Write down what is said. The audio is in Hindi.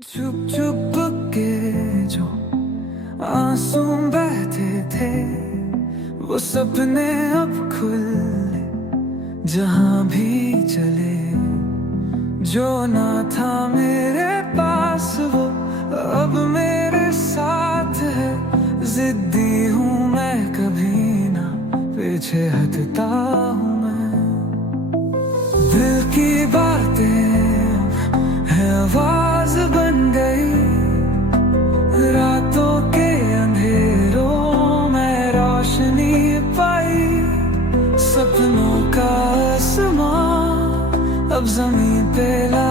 छुप छुप के जो आंसू बहते थे वो सपने अब खुले जहां भी चले। जो ना था मेरे पास वो अब मेरे साथ है। जिद्दी हूँ मैं कभी ना पीछे हटता हूँ मैं। दिल की बातें है आवाज बन गई। रातों के अंधेरों में रोशनी पाई। सपनों का आसमां अब जमीन पे ला